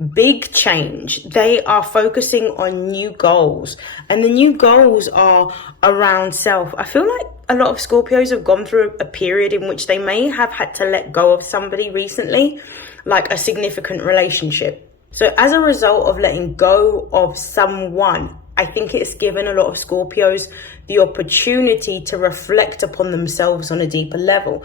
big change. They are focusing on new goals, and the new goals are around self. I feel like a lot of Scorpios have gone through a period in which they may have had to let go of somebody recently, like a significant relationship. So as a result of letting go of someone, I think it's given a lot of Scorpios the opportunity to reflect upon themselves on a deeper level.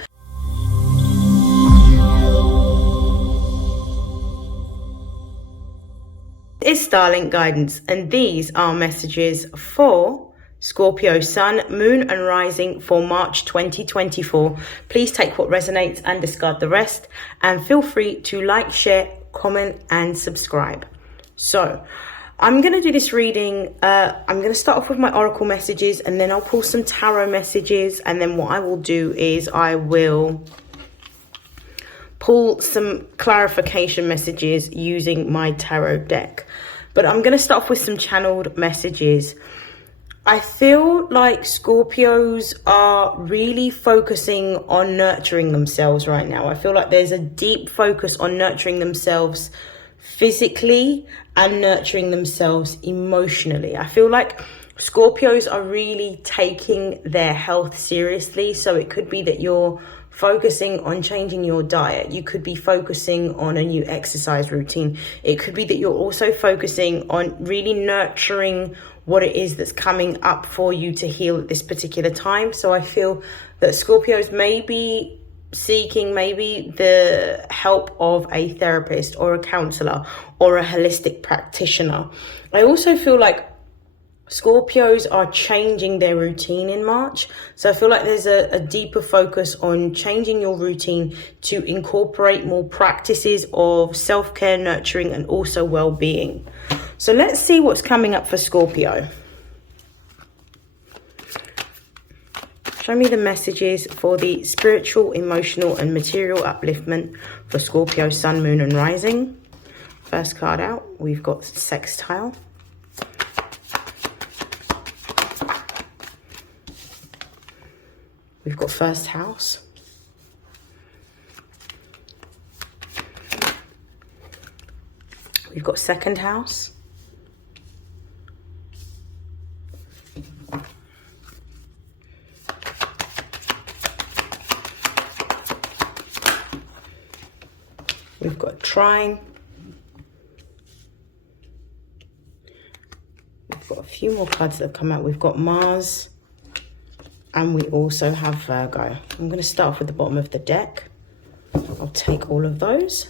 It's StarLink guidance, and these are messages for Scorpio Sun, Moon and Rising for March 2024. Please take what resonates and discard the rest, and feel free to like, share, comment and subscribe. So I'm going to do this reading. I'm going to start off with my oracle messages, and then I'll pull some tarot messages, and then what I will do is I will pull some clarification messages using my tarot deck. But I'm going to start off with some channeled messages. I feel like Scorpios are really focusing on nurturing themselves right now. I feel like there's a deep focus on nurturing themselves physically and nurturing themselves emotionally. I feel like Scorpios are really taking their health seriously. So it could be that you're focusing on changing your diet. You could be focusing on a new exercise routine. It could be that you're also focusing on really nurturing what it is that's coming up for you to heal at this particular time. So I feel that Scorpios may be seeking maybe the help of a therapist or a counselor or a holistic practitioner. I also feel like Scorpios are changing their routine in March. So I feel like there's a deeper focus on changing your routine to incorporate more practices of self-care, nurturing, and also well-being. So let's see what's coming up for Scorpio. Show me the messages for the spiritual, emotional, and material upliftment for Scorpio, Sun, Moon, and Rising. First card out, we've got Sextile. We've got First House. We've got Second House. We've got Trine. We've got a few more cards that have come out. We've got Mars. And we also have Virgo. I'm going to start off with the bottom of the deck. I'll take all of those.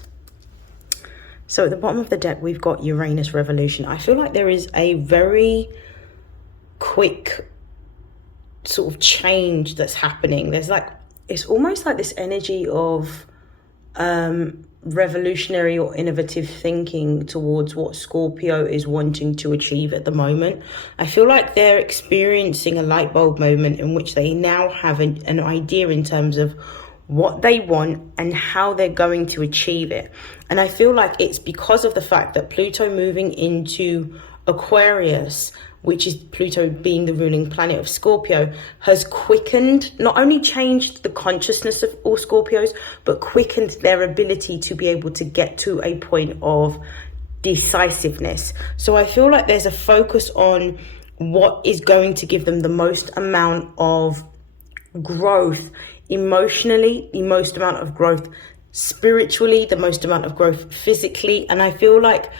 So at the bottom of the deck, we've got Uranus revolution. I feel like there is a very quick sort of change that's happening. There's like, it's almost like this energy of revolutionary or innovative thinking towards what Scorpio is wanting to achieve at the moment. I feel like they're experiencing a light bulb moment in which they now have an idea in terms of what they want and how they're going to achieve it. And I feel like it's because of the fact that Pluto moving into Aquarius, which is Pluto being the ruling planet of Scorpio, has quickened, not only changed the consciousness of all Scorpios, but quickened their ability to be able to get to a point of decisiveness. So I feel like there's a focus on what is going to give them the most amount of growth emotionally, the most amount of growth spiritually, the most amount of growth physically. And I feel like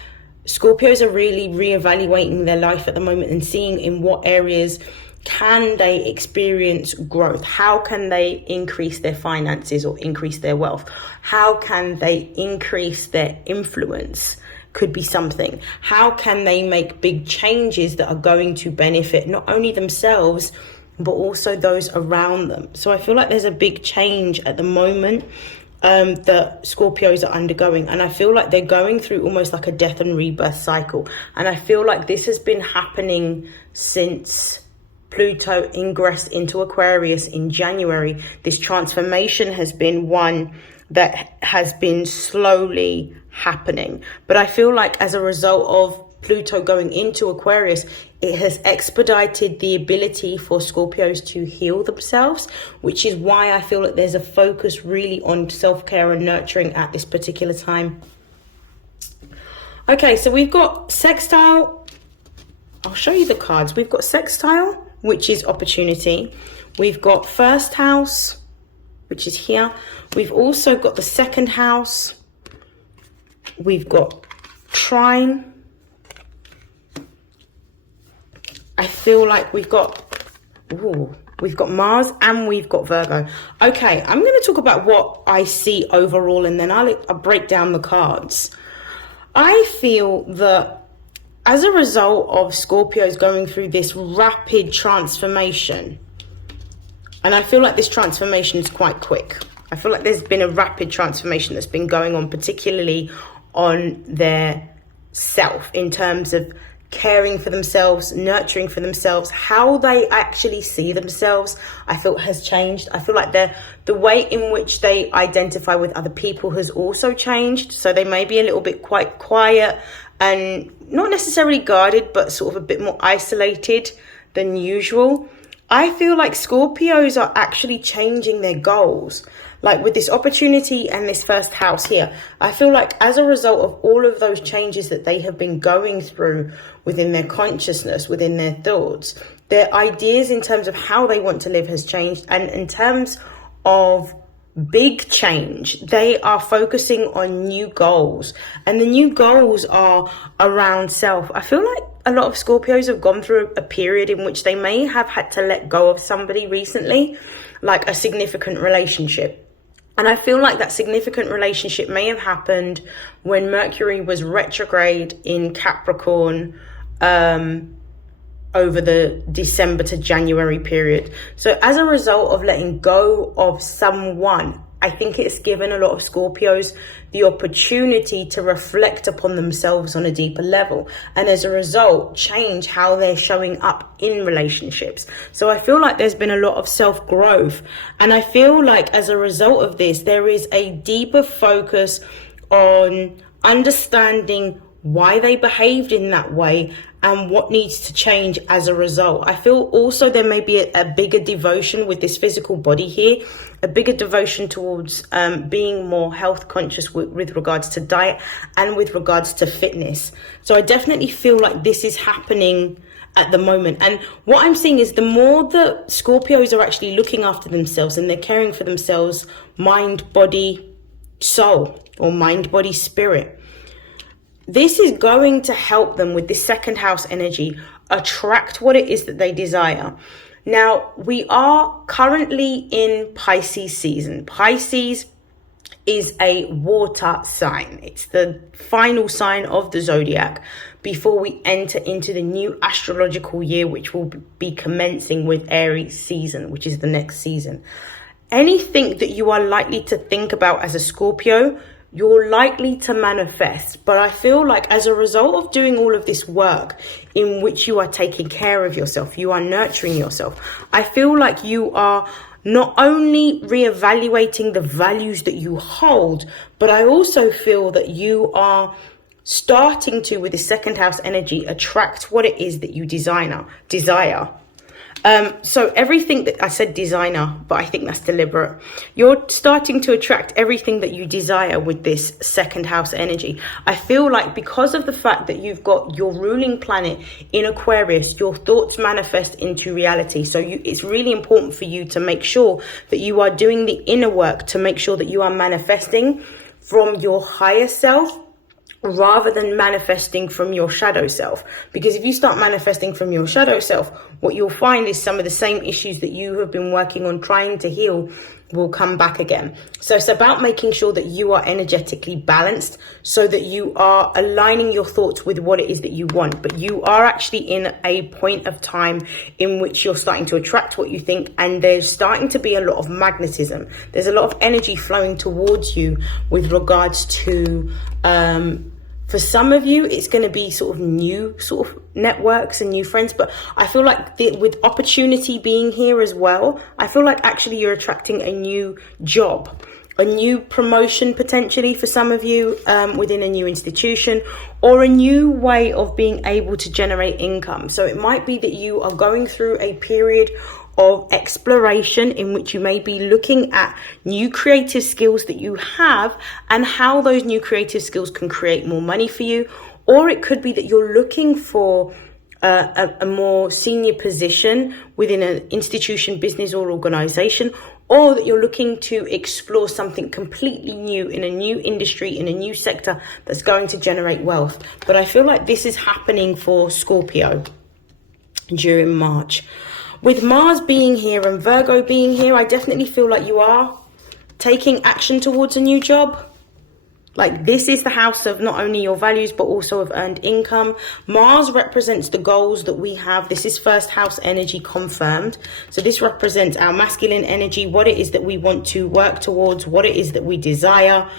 Scorpios are really reevaluating their life at the moment and seeing in what areas can they experience growth? How can they increase their finances or increase their wealth? How can they increase their influence? Could be something. How can they make big changes that are going to benefit not only themselves, but also those around them? So I feel like there's a big change at the moment that Scorpios are undergoing, and I feel like they're going through almost like a death and rebirth cycle. And I feel like this has been happening since Pluto ingressed into Aquarius in January. This transformation has been one that has been slowly happening, but I feel like as a result of Pluto going into Aquarius, it has expedited the ability for Scorpios to heal themselves, which is why I feel like there's a focus really on self-care and nurturing at this particular time. Okay, so we've got sextile. I'll show you the cards. We've got sextile, which is opportunity. We've got first house, which is here. We've also got the second house. We've got trine. I feel like we've got Mars and we've got Virgo. Okay, I'm going to talk about what I see overall, and then I'll break down the cards. I feel that as a result of Scorpios going through this rapid transformation, and I feel like this transformation is quite quick. I feel like there's been a rapid transformation that's been going on, particularly on their self, in terms of caring for themselves, nurturing for themselves, how they actually see themselves, I feel has changed. I feel like the way in which they identify with other people has also changed. So they may be a little bit quite quiet and not necessarily guarded, but sort of a bit more isolated than usual. I feel like Scorpios are actually changing their goals. Like with this opportunity and this first house here, I feel like as a result of all of those changes that they have been going through within their consciousness, within their thoughts, their ideas in terms of how they want to live has changed. And in terms of big change, they are focusing on new goals. And the new goals are around self. I feel like a lot of Scorpios have gone through a period in which they may have had to let go of somebody recently, like a significant relationship. And I feel like that significant relationship may have happened when Mercury was retrograde in Capricorn over the December to January period. So as a result of letting go of someone, I think it's given a lot of Scorpios the opportunity to reflect upon themselves on a deeper level, and as a result change how they're showing up in relationships. So I feel like there's been a lot of self-growth, and I feel like as a result of this there is a deeper focus on understanding why they behaved in that way and what needs to change as a result. I feel also there may be a bigger devotion with this physical body here, a bigger devotion towards being more health conscious with regards to diet and with regards to fitness. So I definitely feel like this is happening at the moment. And what I'm seeing is the more that Scorpios are actually looking after themselves and they're caring for themselves, mind, body, soul, or mind, body, spirit, this is going to help them with this second house energy attract what it is that they desire. Now, we are currently in Pisces season. Pisces is a water sign. It's the final sign of the zodiac before we enter into the new astrological year, which will be commencing with Aries season, which is the next season. Anything that you are likely to think about as a Scorpio, you're likely to manifest. But I feel like as a result of doing all of this work in which you are taking care of yourself, you are nurturing yourself, I feel like you are not only reevaluating the values that you hold, but I also feel that you are starting to, with the second house energy, attract what it is that you desire. So everything that I said designer, but I think that's deliberate. You're starting to attract everything that you desire with this second house energy. I feel like because of the fact that you've got your ruling planet in Aquarius, your thoughts manifest into reality. So it's really important for you to make sure that you are doing the inner work to make sure that you are manifesting from your higher self, rather than manifesting from your shadow self. Because if you start manifesting from your shadow self, what you'll find is some of the same issues that you have been working on trying to heal will come back again. So it's about making sure that you are energetically balanced so that you are aligning your thoughts with what it is that you want. But you are actually in a point of time in which you're starting to attract what you think, and there's starting to be a lot of magnetism. There's a lot of energy flowing towards you with regards to for some of you, it's going to be sort of new sort of networks and new friends. But I feel like with opportunity being here as well, I feel like actually you're attracting a new job, a new promotion potentially for some of you within a new institution, or a new way of being able to generate income. So it might be that you are going through a period of exploration in which you may be looking at new creative skills that you have and how those new creative skills can create more money for you, or it could be that you're looking for a more senior position within an institution, business, or organization, or that you're looking to explore something completely new in a new industry, in a new sector that's going to generate wealth. But I feel like this is happening for Scorpio during March. With Mars being here and Virgo being here, I definitely feel like you are taking action towards a new job. Like, this is the house of not only your values, but also of earned income. Mars represents the goals that we have. This is first house energy confirmed. So this represents our masculine energy, what it is that we want to work towards, what it is that we desire.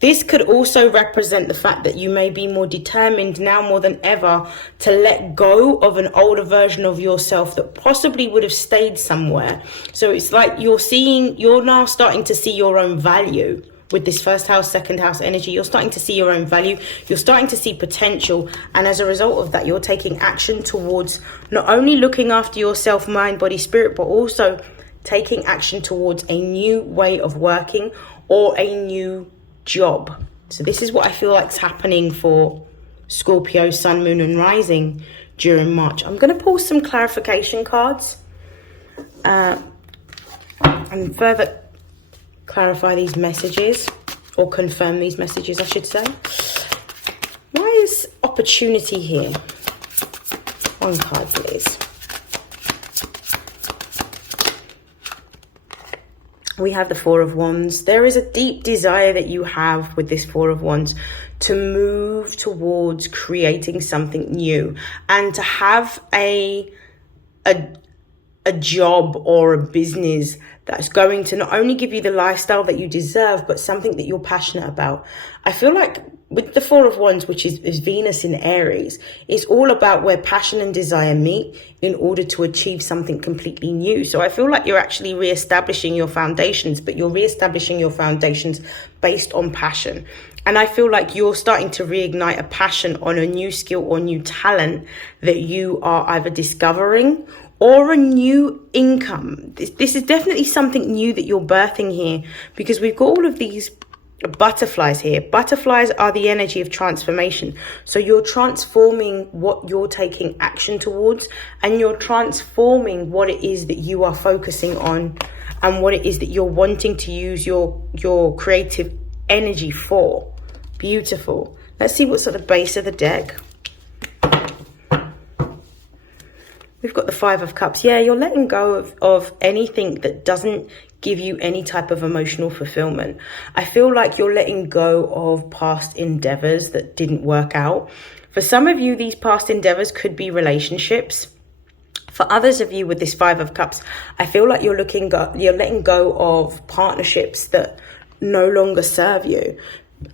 This could also represent the fact that you may be more determined now more than ever to let go of an older version of yourself that possibly would have stayed somewhere. So it's like you're now starting to see your own value. With this first house, second house energy, you're starting to see your own value. You're starting to see potential. And as a result of that, you're taking action towards not only looking after yourself, mind, body, spirit, but also taking action towards a new way of working or a new job. So this is what I feel like is happening for Scorpio, Sun, Moon, and Rising during March. I'm going to pull some clarification cards and further clarify these messages, or confirm these messages, I should say. Why is opportunity here? One card, please. We have the Four of Wands. There is a deep desire that you have with this Four of Wands to move towards creating something new and to have a job or a business that's going to not only give you the lifestyle that you deserve, but something that you're passionate about. I feel like with the Four of Wands, which is Venus in Aries, it's all about where passion and desire meet in order to achieve something completely new. So I feel like you're actually reestablishing your foundations, but you're reestablishing your foundations based on passion. And I feel like you're starting to reignite a passion on a new skill or new talent that you are either discovering or a new income. This is definitely something new that you're birthing here, because we've got all of these butterflies here. Butterflies are the energy of transformation. So you're transforming what you're taking action towards, and you're transforming what it is that you are focusing on and what it is that you're wanting to use your creative energy for. Beautiful. Let's see what's at the base of the deck. We've got the Five of Cups. Yeah, you're letting go of anything that doesn't give you any type of emotional fulfillment. I feel like you're letting go of past endeavors that didn't work out. For some of you, these past endeavors could be relationships. For others of you with this Five of Cups, I feel like you're letting go of partnerships that no longer serve you.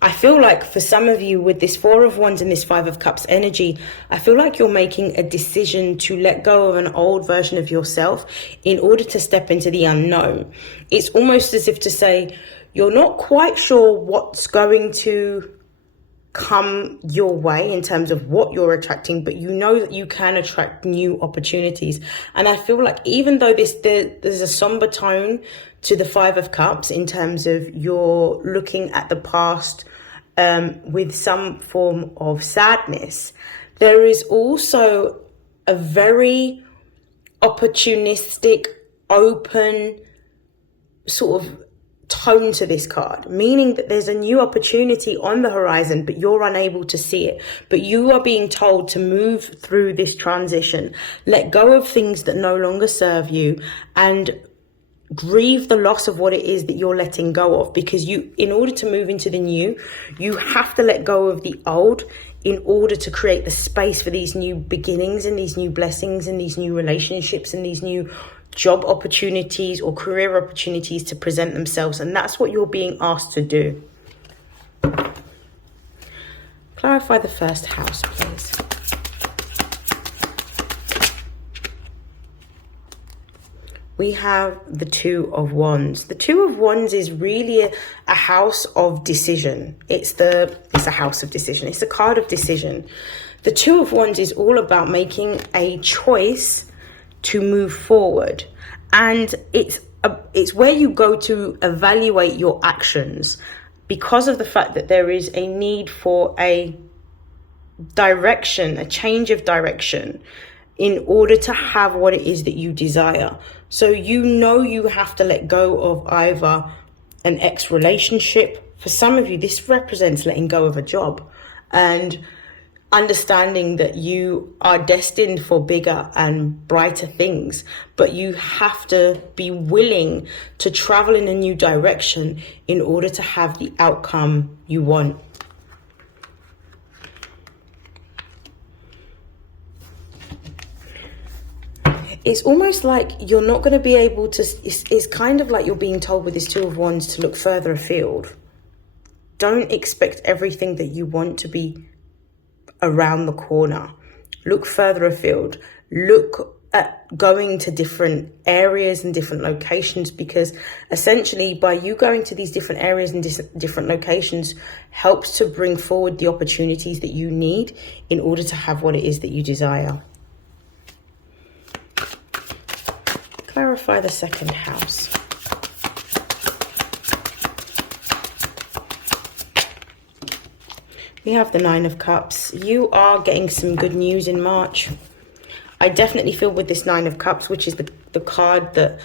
I feel like for some of you with this Four of Wands and this Five of Cups energy, I feel like you're making a decision to let go of an old version of yourself in order to step into the unknown. It's almost as if to say you're not quite sure what's going to come your way in terms of what you're attracting, but you know that you can attract new opportunities. And I feel like even though there's a somber tone to the Five of Cups in terms of you're looking at the past with some form of sadness, there is also a very opportunistic, open sort of tone to this card, meaning that there's a new opportunity on the horizon, but you're unable to see it. But you are being told to move through this transition, let go of things that no longer serve you, and grieve the loss of what it is that you're letting go of, because in order to move into the new, you have to let go of the old in order to create the space for these new beginnings and these new blessings and these new relationships and these new job opportunities or career opportunities to present themselves. And that's what you're being asked to do. Clarify the first house, please. We have the Two of Wands. The Two of Wands is really a house of decision. It's a house of decision. It's a card of decision. The Two of Wands is all about making a choice to move forward, and it's where you go to evaluate your actions, because of the fact that there is a need for a direction, a change of direction in order to have what it is that you desire. So you have to let go of either an ex relationship. For some of you, this represents letting go of a job and understanding that you are destined for bigger and brighter things, but you have to be willing to travel in a new direction in order to have the outcome you want. It's almost like you're not going to be able to, it's kind of like you're being told with this Two of Wands to look further afield. Don't expect everything that you want to be around the corner. Look further afield. Look at going to different areas and different locations, because essentially by you going to these different areas and different locations helps to bring forward the opportunities that you need in order to have what it is that you desire. Clarify the second house. We have the Nine of Cups. You are getting some good news in March. I definitely feel with this Nine of Cups, which is the card that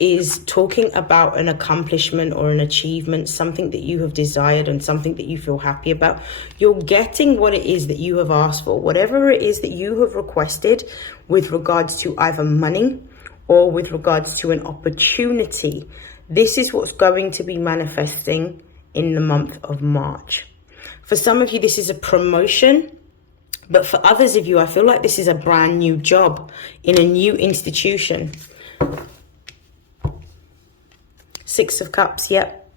is talking about an accomplishment or an achievement, something that you have desired and something that you feel happy about. You're getting what it is that you have asked for, whatever it is that you have requested with regards to either money or with regards to an opportunity. This is what's going to be manifesting in the month of March. For some of you, this is a promotion, but for others of you, I feel like this is a brand new job in a new institution. Six of Cups, yep.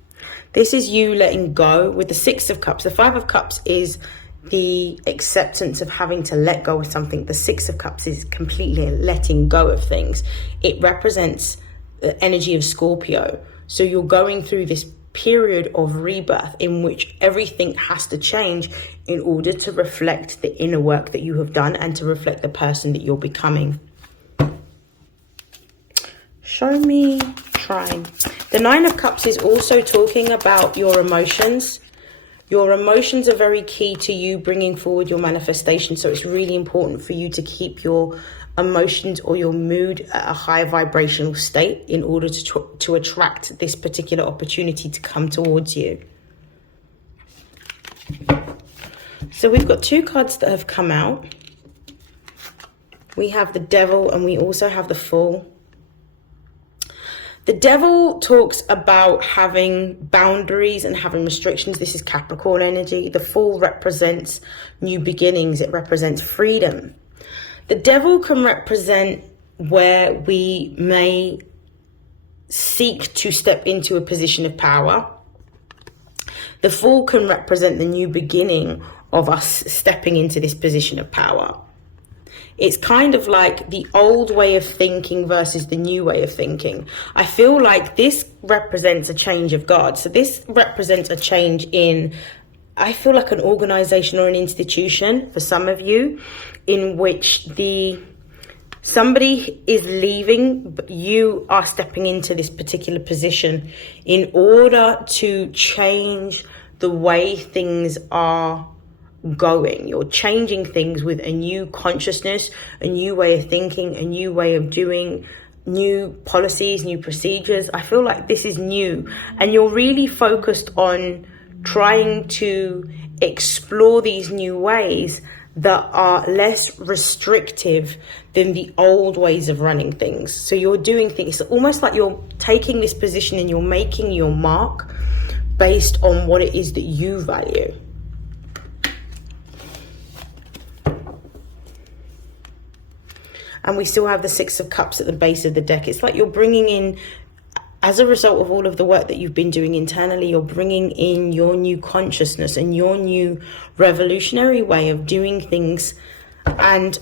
This is you letting go with the Six of Cups. The Five of Cups is the acceptance of having to let go of something. The Six of Cups is completely letting go of things. It represents the energy of Scorpio. So you're going through this period of rebirth in which everything has to change in order to reflect the inner work that you have done and to reflect the person that you're becoming. Show me Trine. The Nine of Cups is also talking about your emotions. Your emotions are very key to you bringing forward your manifestation. So it's really important for you to keep your emotions or your mood at a high vibrational state in order to attract this particular opportunity to come towards you. So we've got two cards that have come out. We have the Devil and we also have the Fool. The Devil talks about having boundaries and having restrictions. This is Capricorn energy. The Fool represents new beginnings. It represents freedom. The Devil can represent where we may seek to step into a position of power. The Fool can represent the new beginning of us stepping into this position of power. It's kind of like the old way of thinking versus the new way of thinking. I feel like this represents a change of guard. So this represents a change in, I feel like an organization or an institution for some of you, in which somebody is leaving, but you are stepping into this particular position in order to change the way things are going. You're changing things with a new consciousness, a new way of thinking, a new way of doing, new policies, new procedures. I feel like this is new, and you're really focused on trying to explore these new ways that are less restrictive than the old ways of running things. So you're doing things, it's almost like you're taking this position and you're making your mark based on what it is that you value. And we still have the Six of Cups at the base of the deck. It's like you're bringing in, as a result of all of the work that you've been doing internally, you're bringing in your new consciousness and your new revolutionary way of doing things. And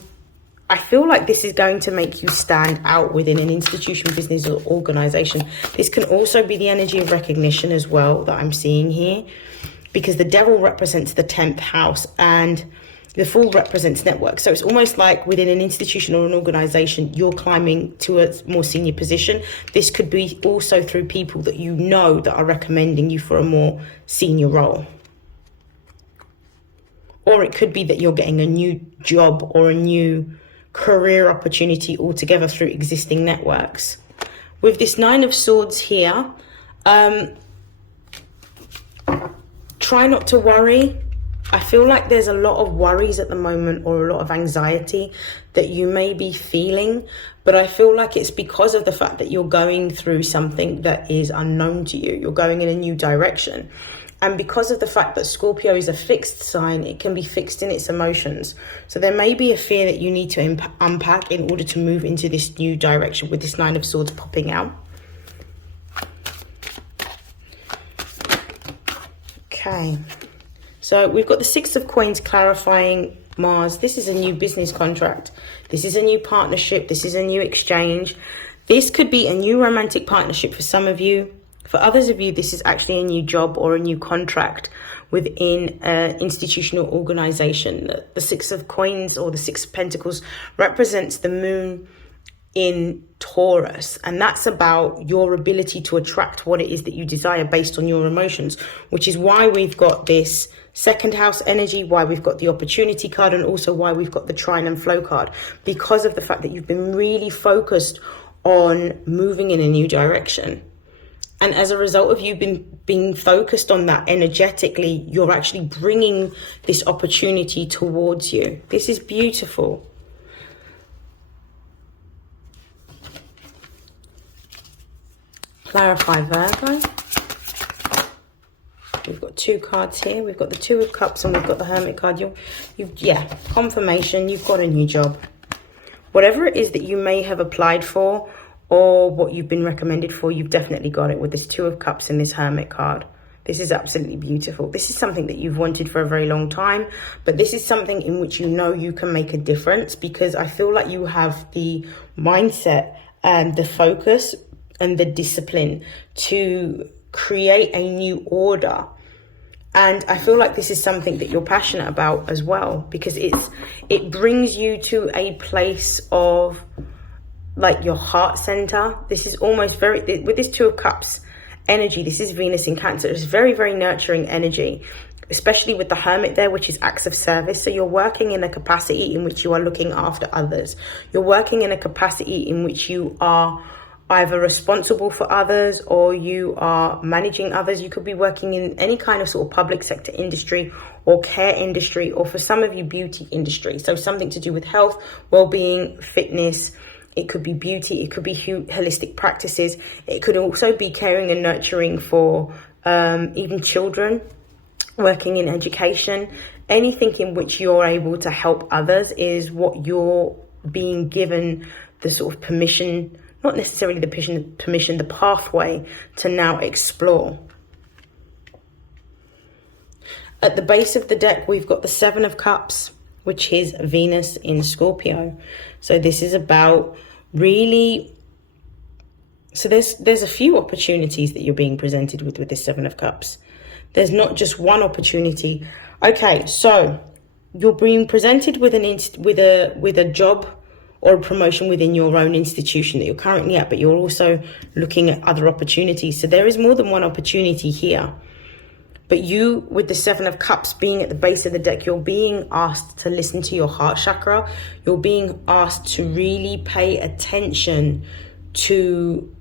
I feel like this is going to make you stand out within an institution, business, or organization. This can also be the energy of recognition as well that I'm seeing here, because the Devil represents the 10th house and the Fool represents network. So it's almost like within an institution or an organization, you're climbing to a more senior position. This could be also through people that you know that are recommending you for a more senior role. Or it could be that you're getting a new job or a new career opportunity altogether through existing networks. With this 9 of Swords here, try not to worry. I feel like there's a lot of worries at the moment, or a lot of anxiety that you may be feeling, but I feel like it's because of the fact that you're going through something that is unknown to you. You're going in a new direction. And because of the fact that Scorpio is a fixed sign, it can be fixed in its emotions. So there may be a fear that you need to unpack in order to move into this new direction, with this 9 of Swords popping out. Okay. So we've got the 6 of Coins clarifying Mars. This is a new business contract. This is a new partnership. This is a new exchange. This could be a new romantic partnership for some of you. For others of you, this is actually a new job or a new contract within an institutional organization. The 6 of Coins, or the 6 of Pentacles, represents the moon in Taurus, and that's about your ability to attract what it is that you desire based on your emotions, which is why we've got this 2nd house energy, why we've got the opportunity card, and also why we've got the trine and flow card, because of the fact that you've been really focused on moving in a new direction. And as a result of you being focused on that energetically, you're actually bringing this opportunity towards you. This is beautiful. Clarify Virgo. We've got 2 cards here. We've got the 2 of Cups and we've got the Hermit card. Yeah, confirmation. You've got a new job. Whatever it is that you may have applied for, or what you've been recommended for, you've definitely got it with this 2 of Cups and this Hermit card. This is absolutely beautiful. This is something that you've wanted for a very long time, but this is something in which you know you can make a difference, because I feel like you have the mindset and the focus and the discipline to create a new order. And I feel like this is something that you're passionate about as well, because it brings you to a place of like your heart center. This is almost very, with this 2 of Cups energy, this is Venus in Cancer. It's very, very nurturing energy, especially with the Hermit there, which is acts of service. So you're working in a capacity in which you are looking after others. You're working in a capacity in which you are either responsible for others or you are managing others. You could be working in any kind of sort of public sector industry or care industry, or for some of you, beauty industry. So something to do with health, well-being, fitness. It could be beauty. It could be holistic practices. It could also be caring and nurturing for even children, working in education. Anything in which you're able to help others is what you're being given the sort of permission, not necessarily the permission, the pathway to now explore. At the base of the deck, we've got the 7 of Cups, which is Venus in Scorpio. So this is about really, so there's a few opportunities that you're being presented with this 7 of Cups. There's not just one opportunity. Okay, so you're being presented with a job or a promotion within your own institution that you're currently at, but you're also looking at other opportunities. So there is more than one opportunity here. But you, with the 7 of Cups being at the base of the deck, you're being asked to listen to your heart chakra. You're being asked to really pay attention to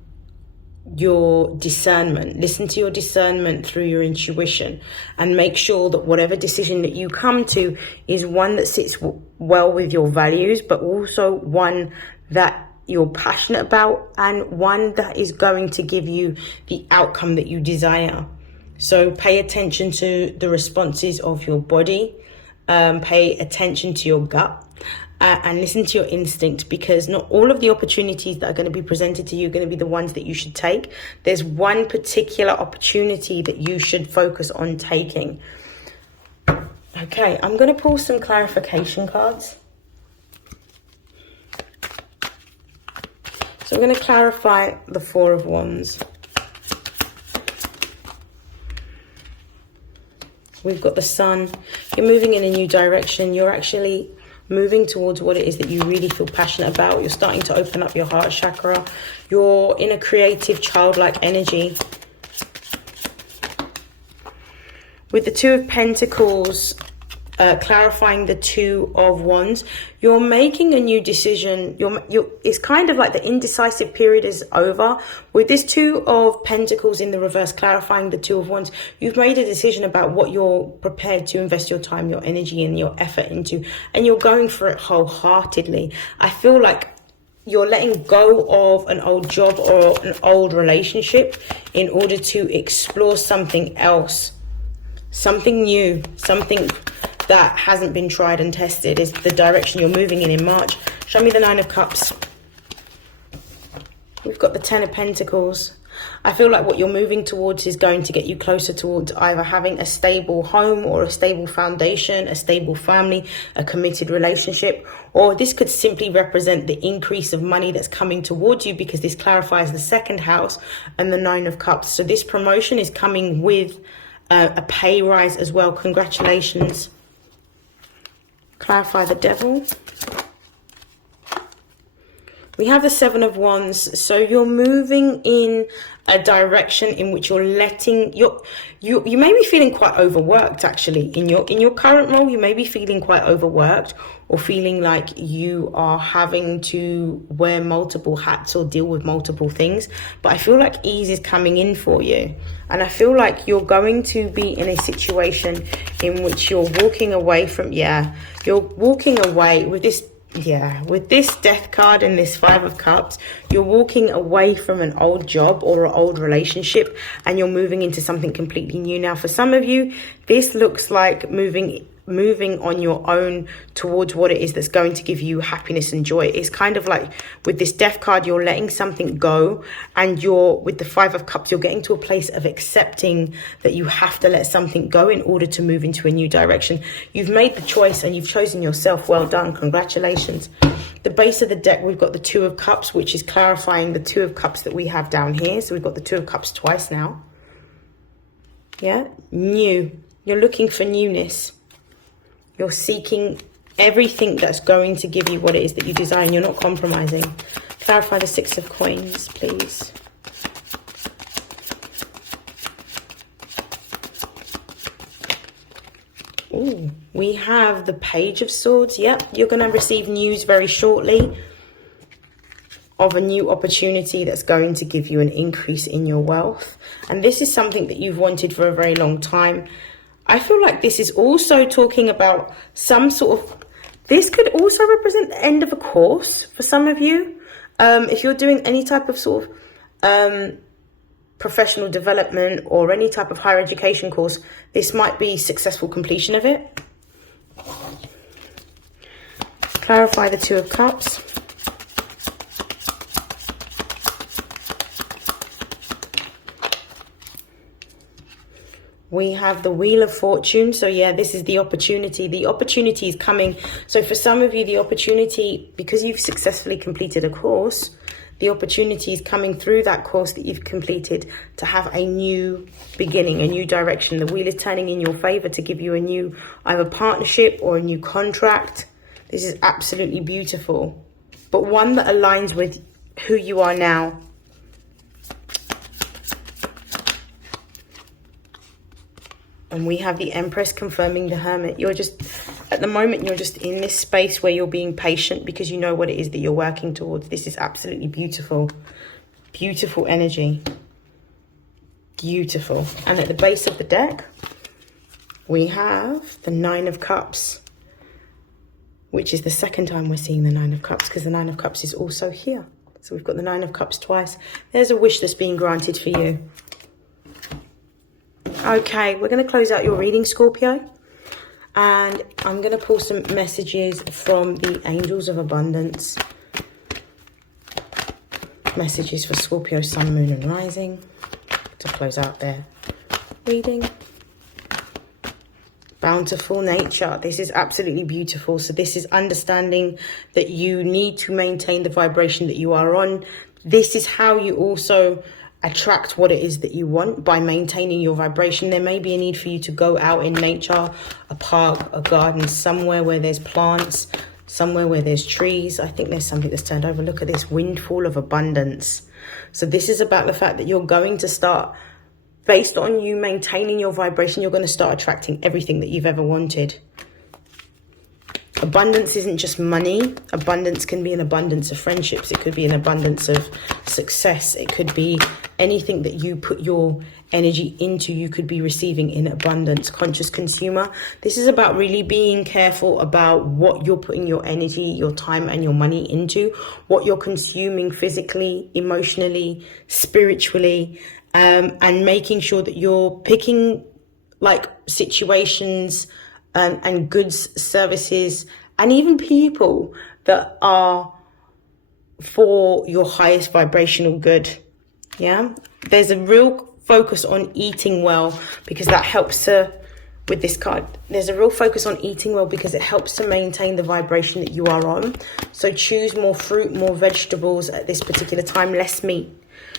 your discernment. Listen to your discernment through your intuition, and make sure that whatever decision that you come to is one that sits well with your values, but also one that you're passionate about, and one that is going to give you the outcome that you desire. So pay attention to the responses of your body, pay attention to your gut, and listen to your instinct, because not all of the opportunities that are going to be presented to you are going to be the ones that you should take. There's one particular opportunity that you should focus on taking. Okay, I'm going to pull some clarification cards. So I'm going to clarify the 4 of Wands. We've got the Sun. You're moving in a new direction. You're actually moving towards what it is that you really feel passionate about. You're starting to open up your heart chakra. You're in a creative, childlike energy. With the 2 of Pentacles clarifying the Two of Wands. You're making a new decision. It's kind of like the indecisive period is over. With this Two of Pentacles in the reverse, clarifying the Two of Wands, you've made a decision about what you're prepared to invest your time, your energy, and your effort into, and you're going for it wholeheartedly. I feel like you're letting go of an old job or an old relationship in order to explore something else, something new, something that hasn't been tried and tested is the direction you're moving in March. Show me the Nine of Cups. We've got the Ten of Pentacles. I feel like what you're moving towards is going to get you closer towards either having a stable home or a stable foundation, a stable family, a committed relationship, or this could simply represent the increase of money that's coming towards you, because this clarifies the second house and the Nine of Cups. So this promotion is coming with a pay rise as well. Congratulations. Clarify the Devil. We have the Seven of Wands. So you're moving in a direction in which you're letting you may be feeling quite overworked. Actually, in your current role, you may be feeling quite overworked, or feeling like you are having to wear multiple hats or deal with multiple things. But I feel like ease is coming in for you, and I feel like you're going to be in a situation in which you're walking away from, you're walking away with this. With this Death card and this Five of Cups, you're walking away from an old job or an old relationship, and you're moving into something completely new. Now, for some of you, this looks like moving on your own towards what it is that's going to give you happiness and joy. It's kind of like with this Death card, you're letting something go, and with the Five of Cups, you're getting to a place of accepting that you have to let something go in order to move into a new direction. You've made the choice and you've chosen yourself. Well done. Congratulations. The base of the deck, we've got the Two of Cups, which is clarifying the Two of Cups that we have down here. So we've got the Two of Cups twice now. New. You're looking for newness. You're seeking everything that's going to give you what it is that you desire, and you're not compromising. Clarify the Six of Coins, please. Ooh, we have the Page of Swords. Yep, you're going to receive news very shortly of a new opportunity that's going to give you an increase in your wealth. And this is something that you've wanted for a very long time. I feel like this is also talking about some sort of, this could also represent the end of a course for some of you. If you're doing any type of sort of professional development or any type of higher education course, this might be successful completion of it. Clarify the Two of Cups. We have the Wheel of Fortune. So this is the opportunity. The opportunity is coming. So for some of you, the opportunity, because you've successfully completed a course, the opportunity is coming through that course that you've completed to have a new beginning, a new direction. The wheel is turning in your favor to give you a new either partnership or a new contract. This is absolutely beautiful, but one that aligns with who you are now. And we have the Empress confirming the Hermit. You're just, at the moment, you're just in this space where you're being patient because you know what it is that you're working towards. This is absolutely beautiful. Beautiful energy. Beautiful. And at the base of the deck, we have the Nine of Cups, which is the second time we're seeing the Nine of Cups, because the Nine of Cups is also here. So we've got the Nine of Cups twice. There's a wish that's being granted for you. Okay, we're going to close out your reading, Scorpio. And I'm going to pull some messages from the Angels of Abundance. Messages for Scorpio, Sun, Moon and Rising to close out their reading. Bountiful nature. This is absolutely beautiful. So this is understanding that you need to maintain the vibration that you are on. This is how you also attract what it is that you want, by maintaining your vibration. There may be a need for you to go out in nature, a park, a garden, somewhere where there's plants, somewhere where there's trees. I think there's something that's turned over. Look at this windfall of abundance. So this is about the fact that you're going to start, based on you maintaining your vibration, you're going to start attracting everything that you've ever wanted. Abundance isn't just money. Abundance can be an abundance of friendships. It could be an abundance of success. It could be anything that you put your energy into, you could be receiving in abundance. Conscious consumer. This is about really being careful about what you're putting your energy, your time and your money into, what you're consuming physically, emotionally, spiritually, and making sure that you're picking like situations and goods, services, and even people that are for your highest vibrational good. Yeah, there's a real focus on eating well, because that helps to, with this card, there's a real focus on eating well because it helps to maintain the vibration that you are on. So choose more fruit, more vegetables at this particular time, less meat.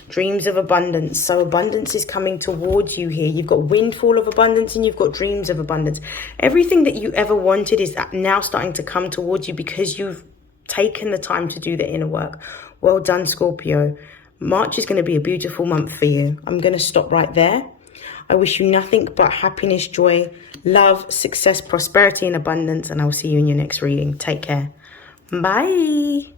Dreams of abundance. So abundance is coming towards you here. You've got windfall of abundance and you've got dreams of abundance. Everything that you ever wanted is now starting to come towards you because you've taken the time to do the inner work. Well done, Scorpio. March is going to be a beautiful month for you. I'm going to stop right there. I wish you nothing but happiness, joy, love, success, prosperity and abundance, and I'll see you in your next reading. Take care. Bye.